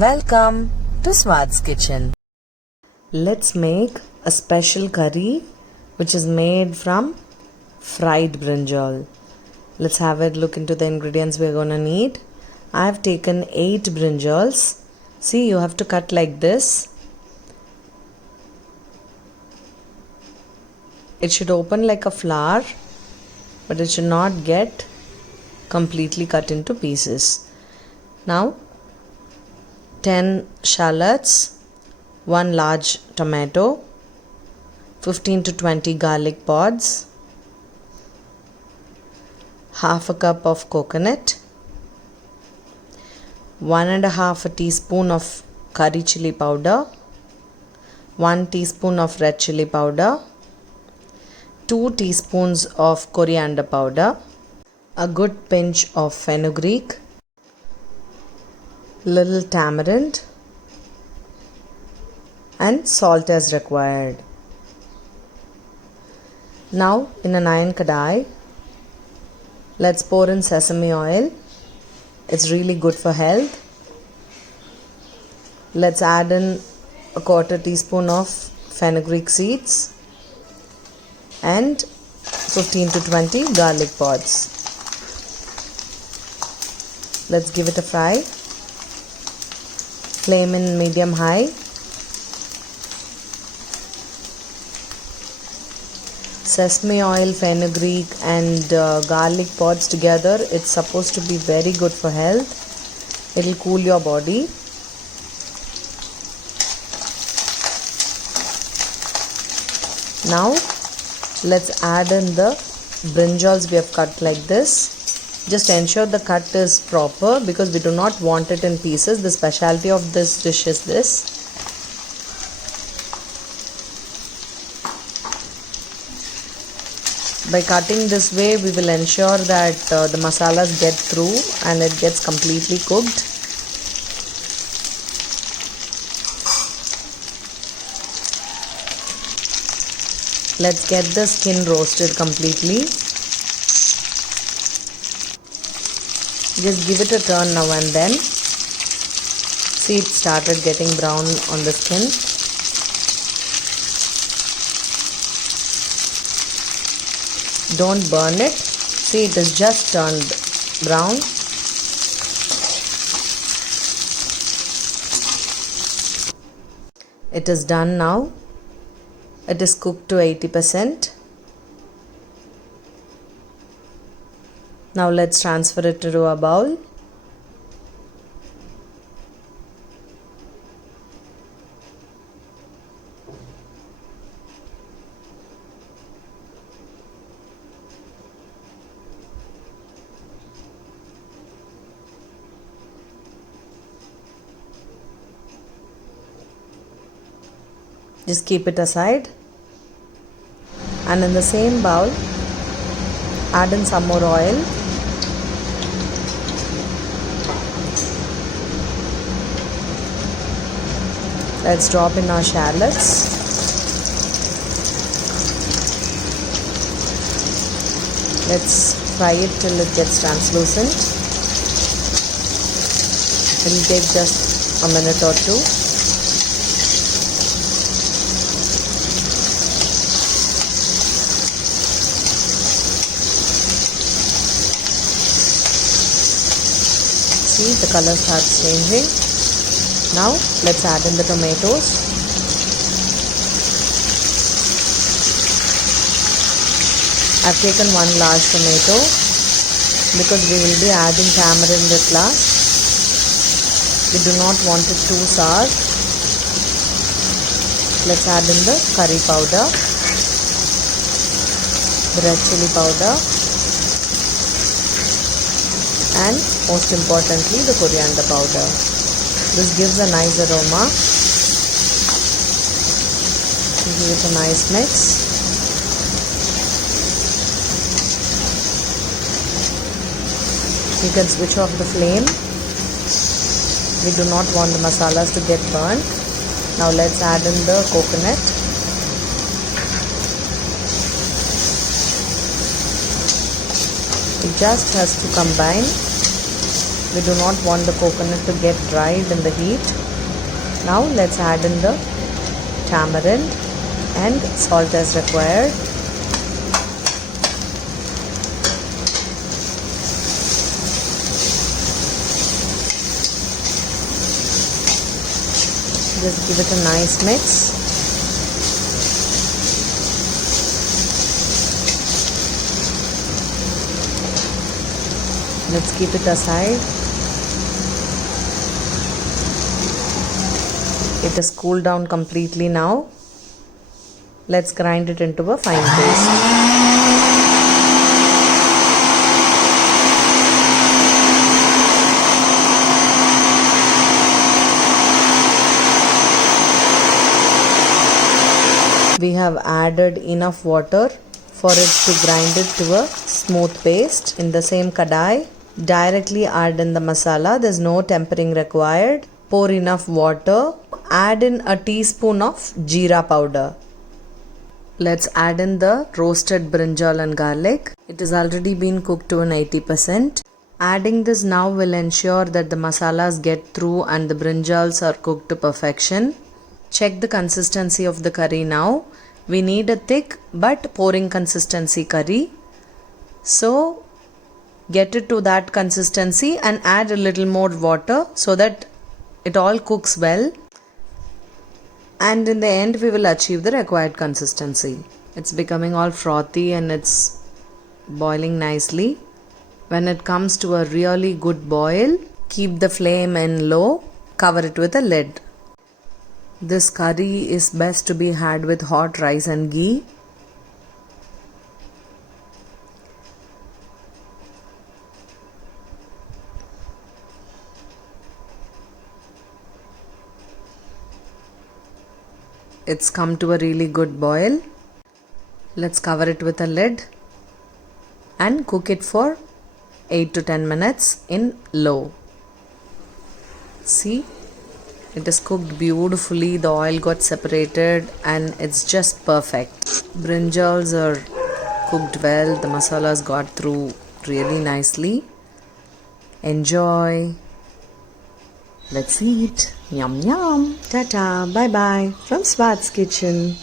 Welcome to Swad's Kitchen. Let's make a special curry which is made from fried brinjal. Let's have a look into the ingredients we're going to need. I've taken 8 brinjals. See, you have to cut like this. It should open like a flower, but it should not get completely cut into pieces. Now 10 shallots, 1 large tomato, 15 to 20 garlic pods, half a cup of coconut, 1.5 teaspoon of curry chili powder, 1 teaspoon of red chili powder, 2 teaspoons of coriander powder, a good pinch of fenugreek, little tamarind, and salt as required. Now in an iron kadai, let's pour in sesame oil. It's really good for health. Let's add in a 1/4 teaspoon of fenugreek seeds and 15 to 20 garlic pods. Let's give it a fry. Flame in medium high. Sesame oil, fenugreek and garlic pods together, it's supposed to be very good for health. It'll cool your body. Now let's add in the brinjals we have cut like this. Just ensure the cut is proper because we do not want it in pieces. The specialty of this dish is this. By cutting this way, we will ensure that the masalas get through and it gets completely cooked. Let's get the skin roasted completely. Just give it a turn now and then. See, it started getting brown on the skin. Don't burn it. See, it is just turned brown. It is done now. It is cooked to 80%. Now let's transfer it to a bowl. Just keep it aside. And in the same bowl, add in some more oil. Let's drop in our shallots. Let's fry it till it gets translucent. It will take just a minute or two. See, the color starts changing. Now let's add in the tomatoes. I've taken 1 large tomato because we will be adding tamarind at last. We do not want it too sour. Let's add in the curry powder, the red chili powder, and most importantly the coriander powder. This gives a nice aroma. Give it a nice mix. You can switch off the flame. We do not want the masalas to get burnt. Now let's add in the coconut. It just has to combine We do not want the coconut to get dried in the heat. Now let's add in the tamarind and salt as required. Just give it a nice mix. Let's keep it aside. It has cooled down completely now. Let's grind it into a fine paste. We have added enough water for it to grind it to a smooth paste. In the same kadai, directly add in the masala. There's no tempering required. Pour enough water. Add in a teaspoon of jeera powder. Let's add in the roasted brinjal and garlic. It has already been cooked to an 80%. Adding this now will ensure that the masalas get through and the brinjals are cooked to perfection. Check the consistency of the curry now. We need a thick but pouring consistency curry. So get it to that consistency and add a little more water so that it all cooks well. And in the end we will achieve the required consistency. It's becoming all frothy and it's boiling nicely. When it comes to a really good boil, keep the flame in low, cover it with a lid. This curry is best to be had with hot rice and ghee. It's come to a really good boil. Let's cover it with a lid and cook it for 8 to 10 minutes in low. See? It is cooked beautifully, the oil got separated and it's just perfect. Brinjals are cooked well, the masalas got through really nicely. Enjoy. Let's eat. Yum yum. Tata. Bye bye from Swad's Kitchen.